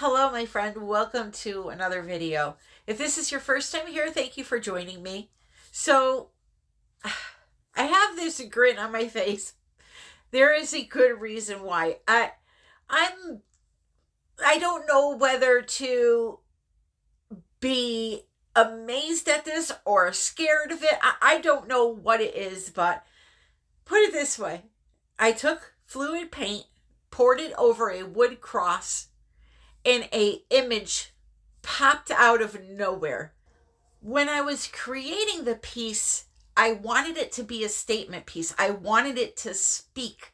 Hello, my friend. Welcome to another video. If this is your first time here, thank you for joining me. So, I have this grin on my face. There is a good reason why. I don't know whether to be amazed at this or scared of it. I don't know what it is, but put it this way. I took fluid paint, poured it over a wood cross, and a image popped out of nowhere. When I was creating the piece, I wanted it to be a statement piece. I wanted it to speak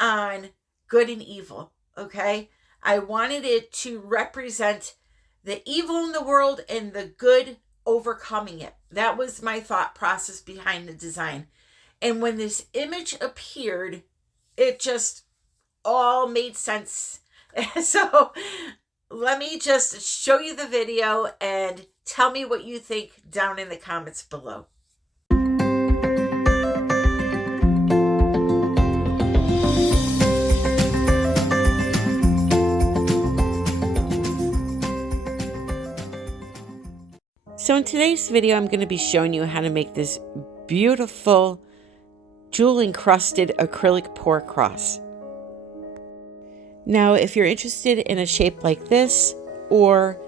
on good and evil, okay? I wanted it to represent the evil in the world and the good overcoming it. That was my thought process behind the design. And when this image appeared, it just all made sense. So let me just show you the video and tell me what you think down in the comments below. So in today's video, I'm going to be showing you how to make this beautiful jewel encrusted acrylic pour cross. Now, if you're interested in a shape like this or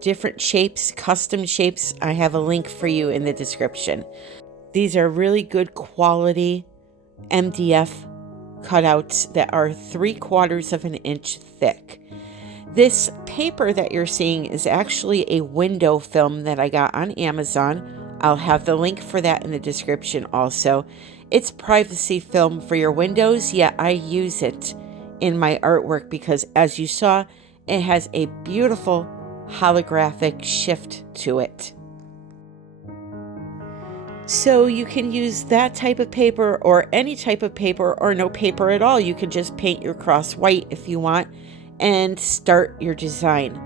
different shapes, custom shapes, I have a link for you in the description. These are really good quality MDF cutouts that are 3/4 of an inch thick. This paper that you're seeing is actually a window film that I got on Amazon. I'll have the link for that in the description also. It's privacy film for your windows, yet I use it in my artwork because, as you saw, it has a beautiful holographic shift to it. So you can use that type of paper or any type of paper or no paper at all. You can just paint your cross white if you want and start your design.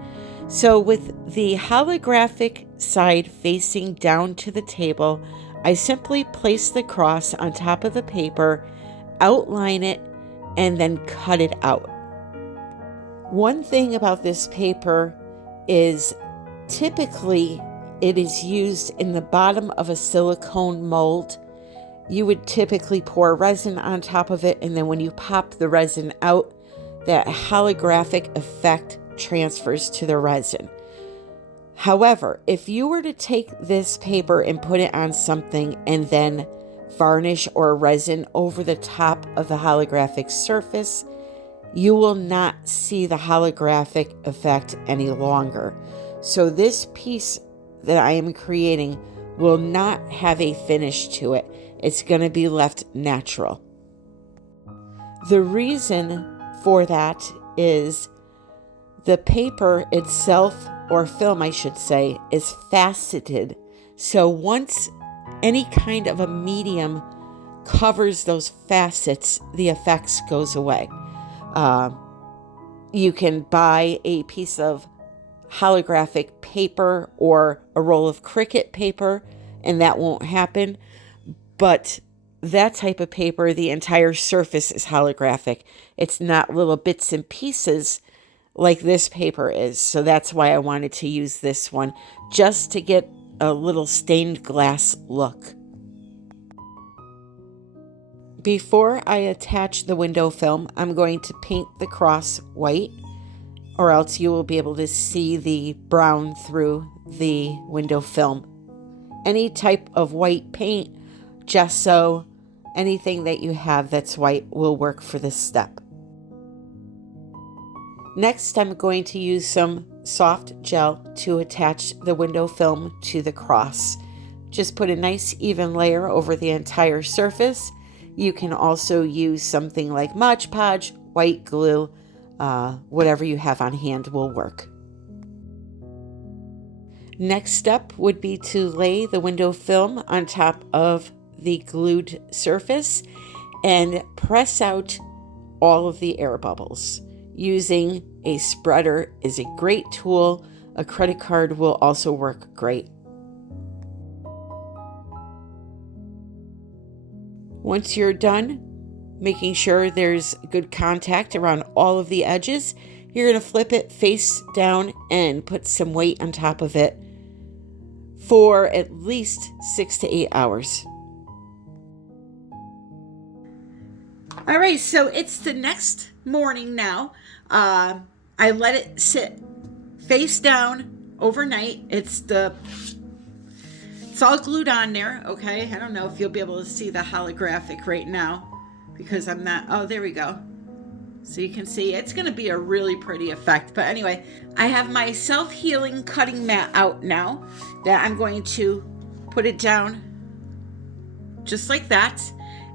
So with the holographic side facing down to the table, I simply place the cross on top of the paper, outline it, and then cut it out. One thing about this paper is typically it is used in the bottom of a silicone mold. You would typically pour resin on top of it, and then when you pop the resin out, that holographic effect transfers to the resin. However, if you were to take this paper and put it on something and then varnish or resin over the top of the holographic surface, you will not see the holographic effect any longer. So this piece that I am creating will not have a finish to it. It's going to be left natural. The reason for that is the paper itself, or film I should say, is faceted. So once any kind of a medium covers those facets, the effects goes away. You can buy a piece of holographic paper or a roll of Cricut paper, and that won't happen. But that type of paper, the entire surface is holographic. It's not little bits and pieces like this paper is. So that's why I wanted to use this one, just to get a little stained glass look. Before I attach the window film, I'm going to paint the cross white, or else you will be able to see the brown through the window film. Any type of white paint, gesso, anything that you have that's white will work for this step. Next, I'm going to use some soft gel to attach the window film to the cross. Just put a nice even layer over the entire surface. You can also use something like Mod Podge, white glue, whatever you have on hand will work. Next step would be to lay the window film on top of the glued surface and press out all of the air bubbles. Using a spreader is a great tool. A credit card will also work great. Once you're done, making sure there's good contact around all of the edges, you're going to flip it face down and put some weight on top of it for at least 6 to 8 hours. All right, so it's the next morning now. I let it sit face down overnight. It's all glued on there, okay? I don't know if you'll be able to see the holographic right now because I'm not, oh, there we go. So you can see it's going to be a really pretty effect. But anyway, I have my self-healing cutting mat out now that I'm going to put it down just like that.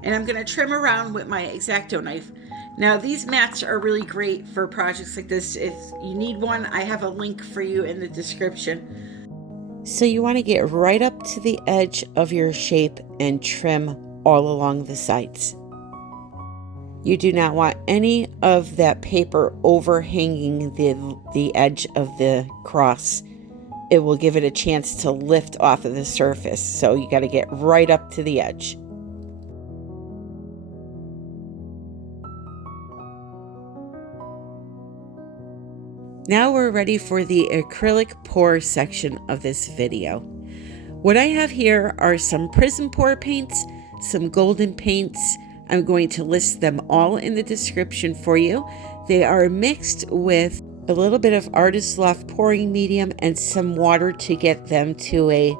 And I'm going to trim around with my X-Acto knife. Now, these mats are really great for projects like this. If you need one, I have a link for you in the description. So you want to get right up to the edge of your shape and trim all along the sides. You do not want any of that paper overhanging the edge of the cross. It will give it a chance to lift off of the surface. So you got to get right up to the edge. Now we're ready for the acrylic pour section of this video. What I have here are some Prizm pour paints, some golden paints. I'm going to list them all in the description for you. They are mixed with a little bit of Artist Loft pouring medium and some water to get them to a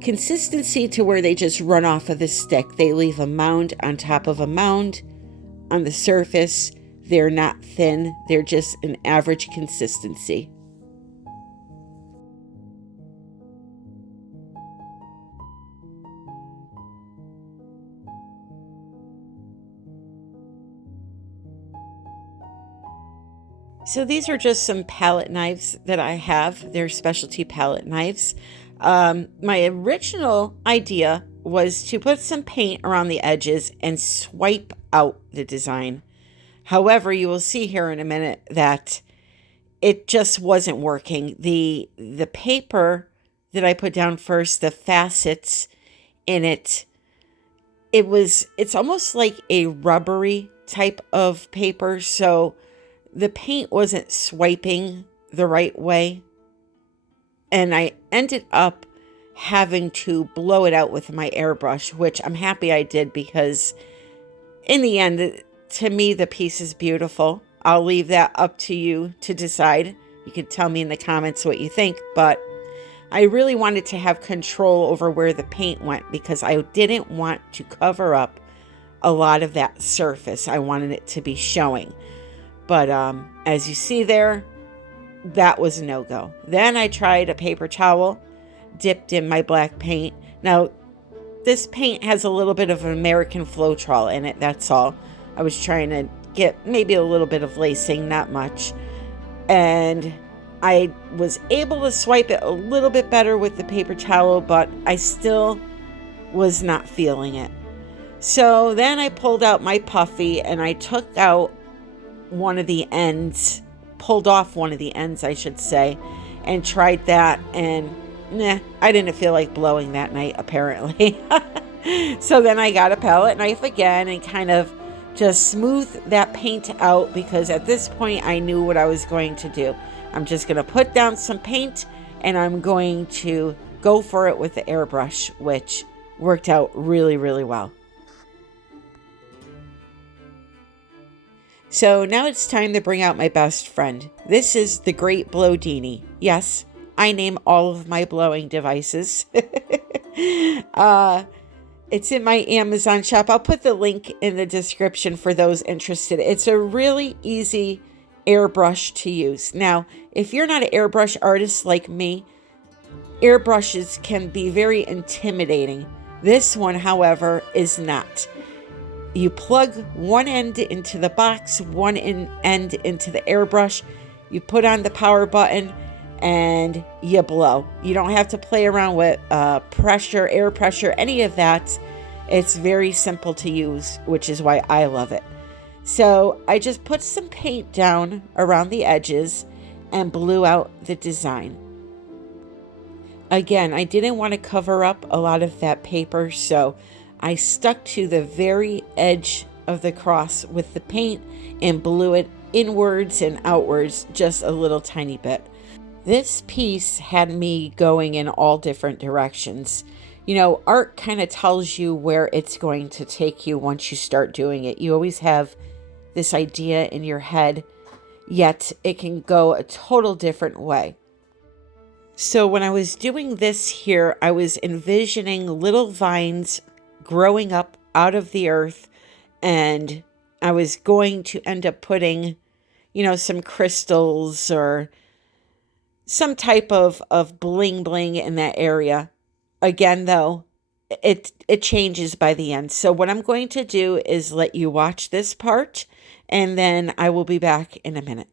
consistency to where they just run off of the stick. They leave a mound on top of a mound on the surface. They're not thin, they're just an average consistency. So these are just some palette knives that I have. They're specialty palette knives. My original idea was to put some paint around the edges and swipe out the design. However, you will see here in a minute that it just wasn't working. The paper that I put down first, the facets in it, it's almost like a rubbery type of paper. So the paint wasn't swiping the right way. And I ended up having to blow it out with my airbrush, which I'm happy I did because in the end, to me, the piece is beautiful. I'll leave that up to you to decide. You can tell me in the comments what you think, but I really wanted to have control over where the paint went because I didn't want to cover up a lot of that surface. I wanted it to be showing. But as you see there, that was a no-go. Then I tried a paper towel dipped in my black paint. Now, this paint has a little bit of an American Floetrol in it, that's all. I was trying to get maybe a little bit of lacing, not much. And I was able to swipe it a little bit better with the paper towel, but I still was not feeling it. So then I pulled out my puffy and I took out one of the ends, pulled off one of the ends, I should say, and tried that. And I didn't feel like blowing that night, apparently. So then I got a palette knife again and kind of just smooth that paint out because at this point I knew what I was going to do. I'm just going to put down some paint and I'm going to go for it with the airbrush, which worked out really, really well. So now it's time to bring out my best friend. This is the Great Blowdini. Yes, I name all of my blowing devices. It's in my Amazon shop. I'll put the link in the description for those interested. It's a really easy airbrush to use. Now, if you're not an airbrush artist like me, airbrushes can be very intimidating. This one, however, is not. You plug one end into the box, one end into the airbrush. You put on the power button and you blow. You don't have to play around with pressure, air pressure, any of that. It's very simple to use, which is why I love it. So I just put some paint down around the edges and blew out the design. Again, I didn't want to cover up a lot of that paper, so I stuck to the very edge of the cross with the paint and blew it inwards and outwards just a little tiny bit. This piece had me going in all different directions. You know, art kind of tells you where it's going to take you once you start doing it. You always have this idea in your head, yet it can go a total different way. So when I was doing this here, I was envisioning little vines growing up out of the earth, and I was going to end up putting, you know, some crystals or some type of bling bling in that area. Again, though, it changes by the end. So what I'm going to do is let you watch this part, and then I will be back in a minute.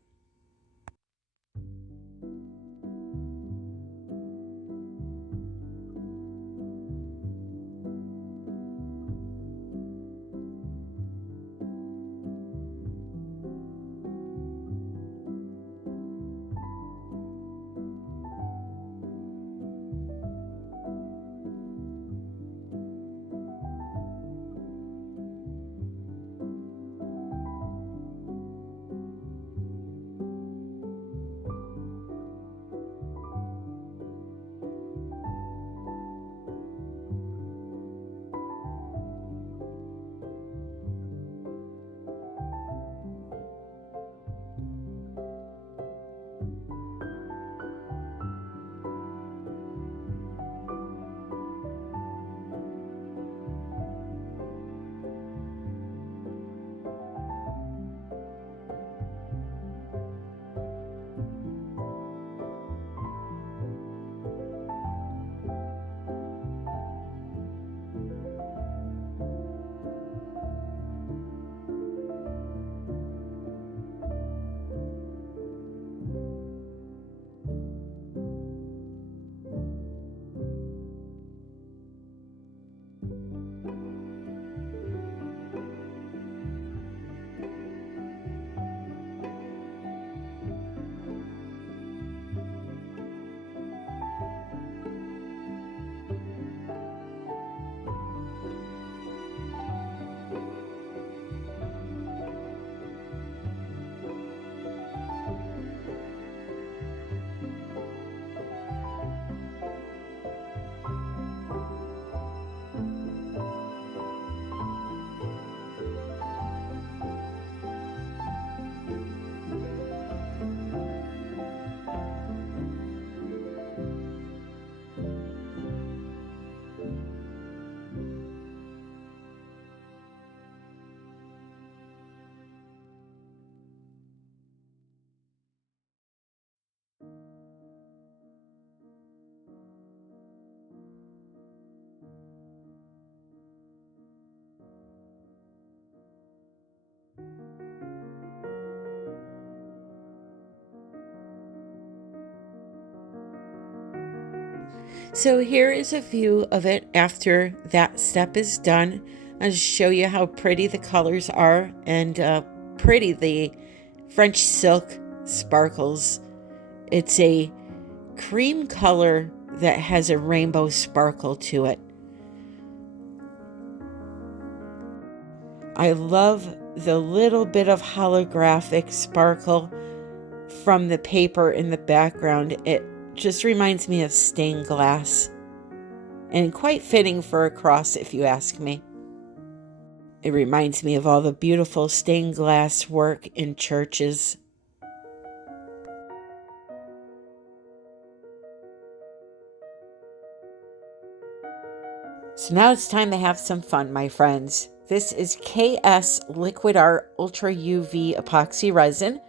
So here is a view of it after that step is done. I'll just show you how pretty the colors are and pretty the French silk sparkles. It's a cream color that has a rainbow sparkle to it. I love the little bit of holographic sparkle from the paper in the background. It just reminds me of stained glass, and quite fitting for a cross if you ask me. It reminds me of all the beautiful stained glass work in churches. So now it's time to have some fun, my friends. This is KS Liquid Art Ultra UV Epoxy Resin.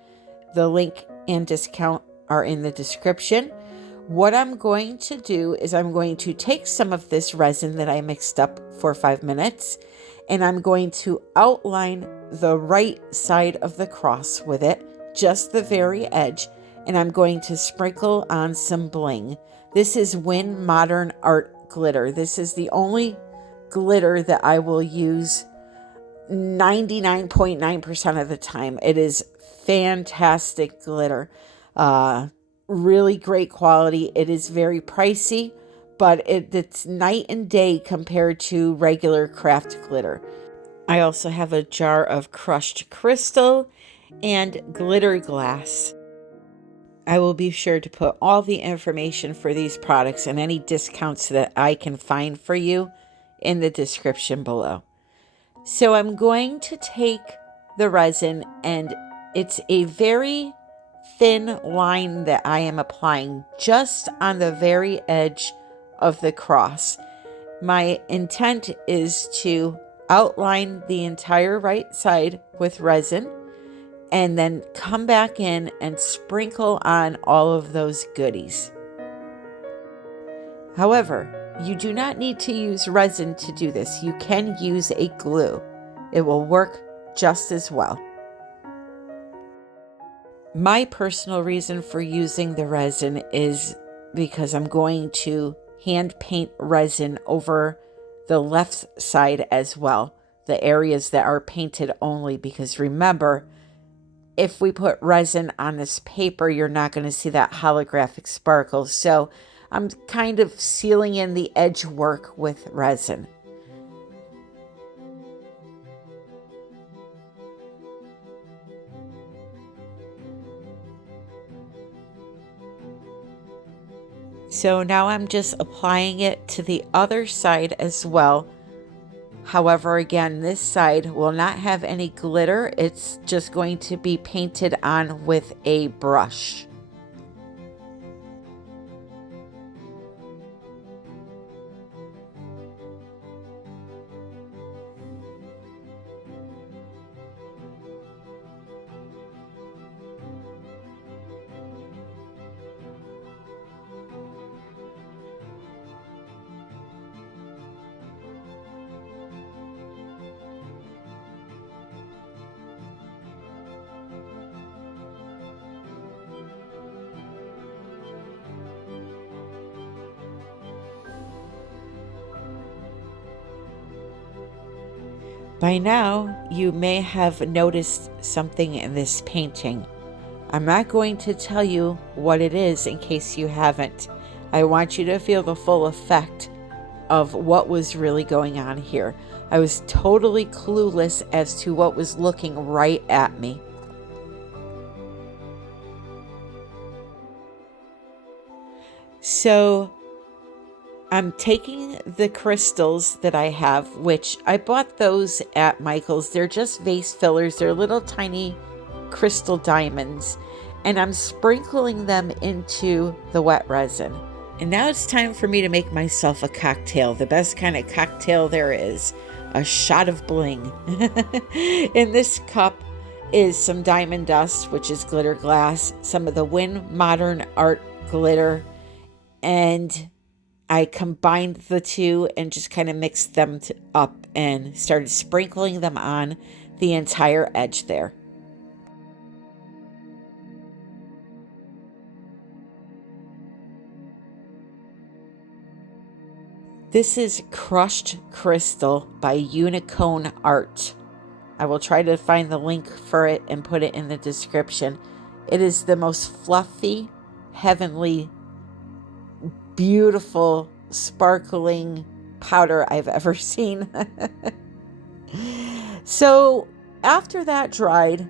The link and discount are in the description. What I'm going to do is I'm going to take some of this resin that I mixed up for 5 minutes, and I'm going to outline the right side of the cross with it, just the very edge, and I'm going to sprinkle on some bling. This is Win Modern Art glitter. This is the only glitter that I will use 99.9% of the time. It is fantastic glitter. Really great quality. It is very pricey, but it's night and day compared to regular craft glitter. I also have a jar of crushed crystal and glitter glass. I will be sure to put all the information for these products and any discounts that I can find for you in the description below. So I'm going to take the resin, and it's a very thin line that I am applying just on the very edge of the cross. My intent is to outline the entire right side with resin and then come back in and sprinkle on all of those goodies. However, you do not need to use resin to do this. You can use a glue. It will work just as well. My personal reason for using the resin is because I'm going to hand paint resin over the left side as well, the areas that are painted only, because remember, if we put resin on this paper, you're not going to see that holographic sparkle. So I'm kind of sealing in the edge work with resin. So now I'm just applying it to the other side as well. However, again, this side will not have any glitter. It's just going to be painted on with a brush. By now, you may have noticed something in this painting. I'm not going to tell you what it is in case you haven't. I want you to feel the full effect of what was really going on here. I was totally clueless as to what was looking right at me. So I'm taking the crystals that I have, which I bought those at Michael's. They're just vase fillers. They're little tiny crystal diamonds. And I'm sprinkling them into the wet resin. And now it's time for me to make myself a cocktail, the best kind of cocktail there is, a shot of bling. In this cup is some diamond dust, which is glitter glass, some of the Win Modern Art glitter, and I combined the two and just kind of mixed them up and started sprinkling them on the entire edge there. This is Crushed Crystal by Unicone Art. I will try to find the link for it and put it in the description. It is the most fluffy, heavenly, beautiful, sparkling powder I've ever seen. So after that dried,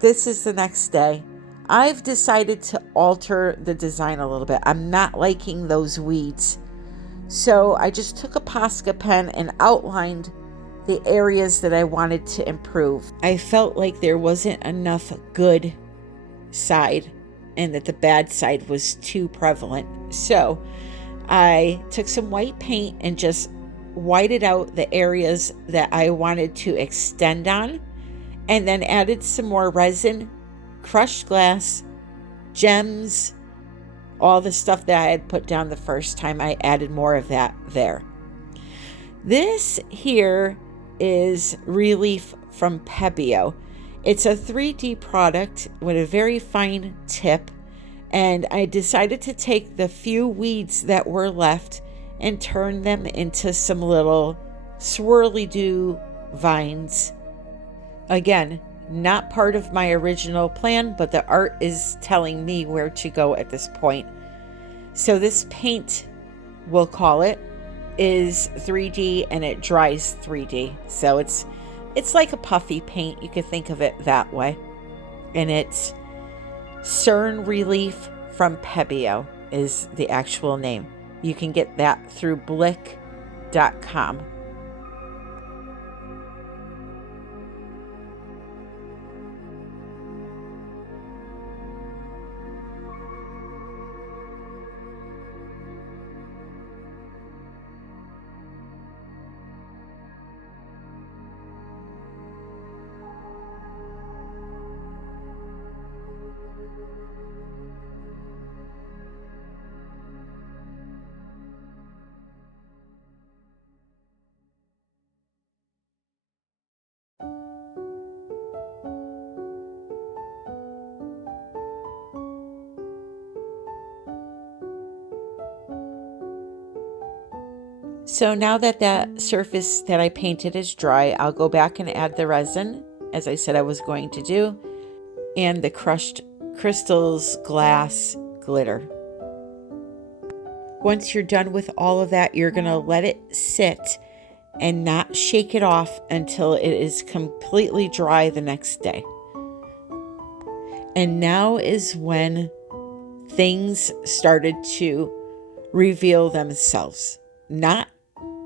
this is the next day. I've decided to alter the design a little bit. I'm not liking those weeds. So I just took a Posca pen and outlined the areas that I wanted to improve. I felt like there wasn't enough good side and that the bad side was too prevalent. So I took some white paint and just whited out the areas that I wanted to extend on, and then added some more resin, crushed glass, gems, all the stuff that I had put down the first time. I added more of that there. This here is Relief from Pebeo. It's a 3D product with a very fine tip, and I decided to take the few weeds that were left and turn them into some little swirly-do vines. Again, not part of my original plan, but the art is telling me where to go at this point. So this paint, we'll call it, is 3D and it dries 3D. So it's like a puffy paint. You could think of it that way. and it's Cern Relief from Pebeo is the actual name. You can get that through blick.com. So now that that surface that I painted is dry, I'll go back and add the resin, as I said I was going to do, and the crushed crystals glass glitter. Once you're done with all of that, you're going to let it sit and not shake it off until it is completely dry the next day. And now is when things started to reveal themselves. Not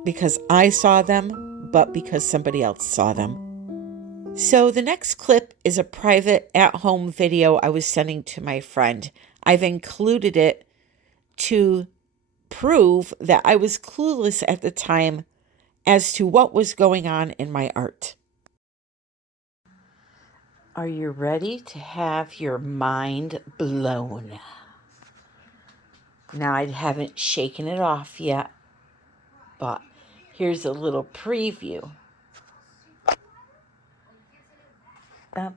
because I saw them, but because somebody else saw them. So the next clip is a private at-home video I was sending to my friend. I've included it to prove that I was clueless at the time as to what was going on in my art. Are you ready to have your mind blown? Now, I haven't shaken it off yet, but here's a little preview. I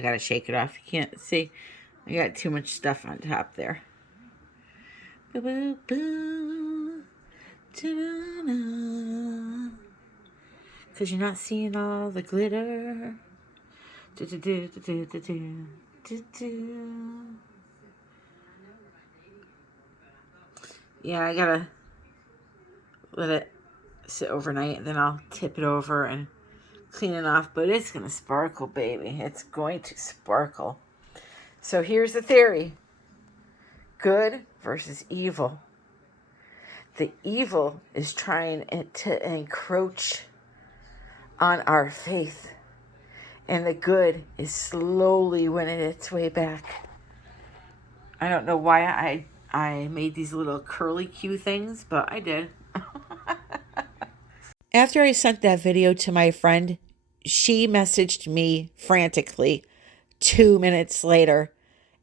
gotta shake it off. You can't see. I got too much stuff on top there. Because you're not seeing all the glitter. Yeah, I gotta let it sit overnight, and then I'll tip it over and clean it off. But it's gonna sparkle, baby. It's going to sparkle. So here's the theory. Good versus evil. The evil is trying to encroach on our faith, and the good is slowly winning its way back. I don't know why I made these little curly Q things, but I did. After I sent that video to my friend, she messaged me frantically 2 minutes later,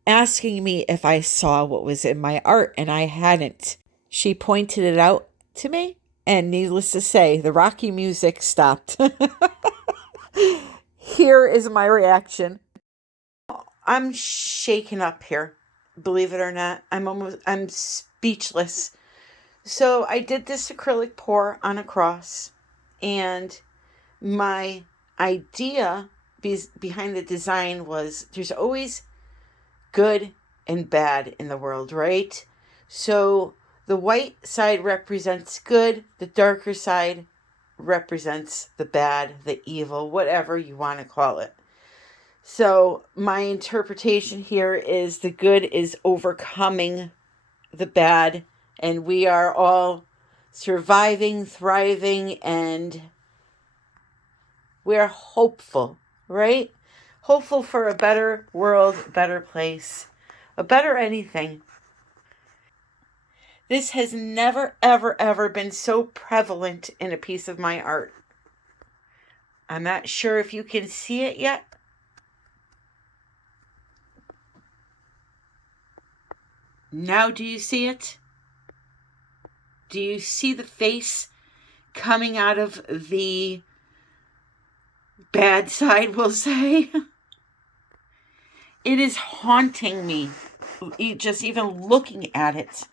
asking me if I saw what was in my art, and I hadn't. She pointed it out to me, and needless to say, the Rocky music stopped. Here is my reaction. I'm shaken up here, believe it or not. I'm speechless. So I did this acrylic pour on a cross, and my idea behind the design was there's always good and bad in the world, right? So the white side represents good, the darker side represents the bad, the evil, whatever you want to call it. So my interpretation here is the good is overcoming the bad, and we are all surviving, thriving, and we're hopeful, right? Hopeful for a better world, a better place, a better anything. This has never, ever, ever been so prevalent in a piece of my art. I'm not sure if you can see it yet. Now do you see it? Do you see the face coming out of the bad side, we'll say? It is haunting me, just even looking at it.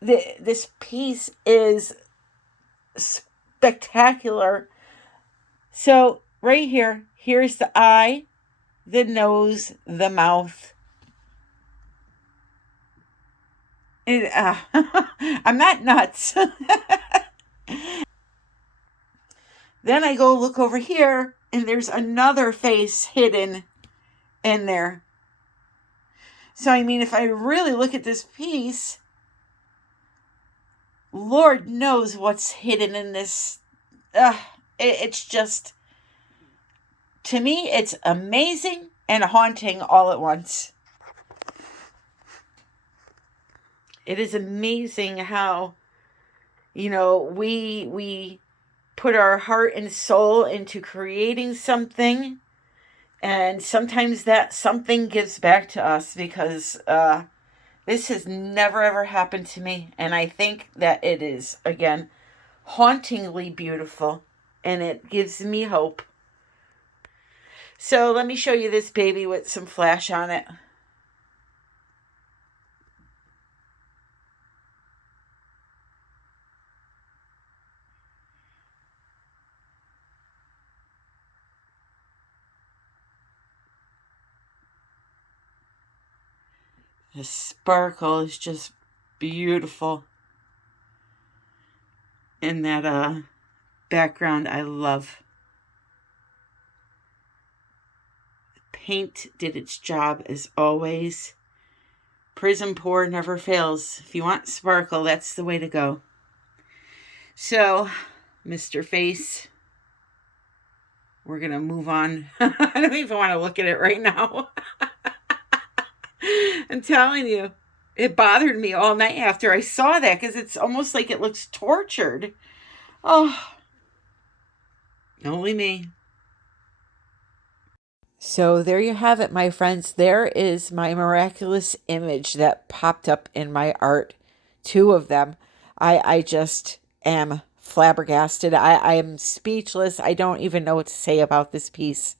This piece is spectacular. So right here, Here's the eye, the nose, the mouth. I'm not nuts. Then I go look over here, and there's another face hidden in there. So, I mean, if I really look at this piece, Lord knows what's hidden in this. It's just, to me, it's amazing and haunting all at once. It is amazing how, we put our heart and soul into creating something, and sometimes that something gives back to us, because this has never ever happened to me, and I think that it is, again, hauntingly beautiful, and it gives me hope. So let me show you this baby with some flash on it. The sparkle is just beautiful. And that background I love. The paint did its job as always. Prizm pour never fails. If you want sparkle, that's the way to go. So, Mr. Face, we're going to move on. I don't even want to look at it right now. I'm telling you, it bothered me all night after I saw that, because it's almost like it looks tortured. Oh, only me. So there you have it, my friends. There is my miraculous image that popped up in my art. 2 of them. I just am flabbergasted. I am speechless. I don't even know what to say about this piece.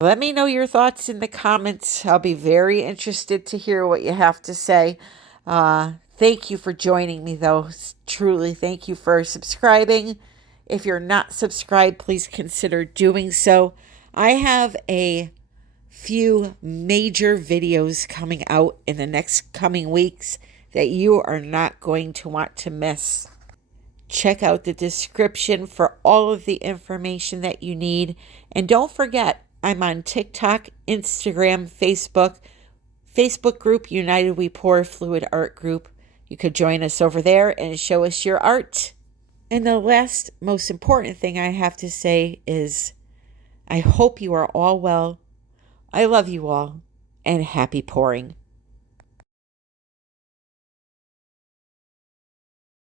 Let me know your thoughts in the comments. I'll be very interested to hear what you have to say. Thank you for joining me, though. Truly, thank you for subscribing. If you're not subscribed, please consider doing so. I have a few major videos coming out in the next coming weeks that you are not going to want to miss. Check out the description for all of the information that you need. And don't forget, I'm on TikTok, Instagram, Facebook group, United We Pour Fluid Art Group. You could join us over there and show us your art. And the last, most important thing I have to say is, I hope you are all well. I love you all, and happy pouring.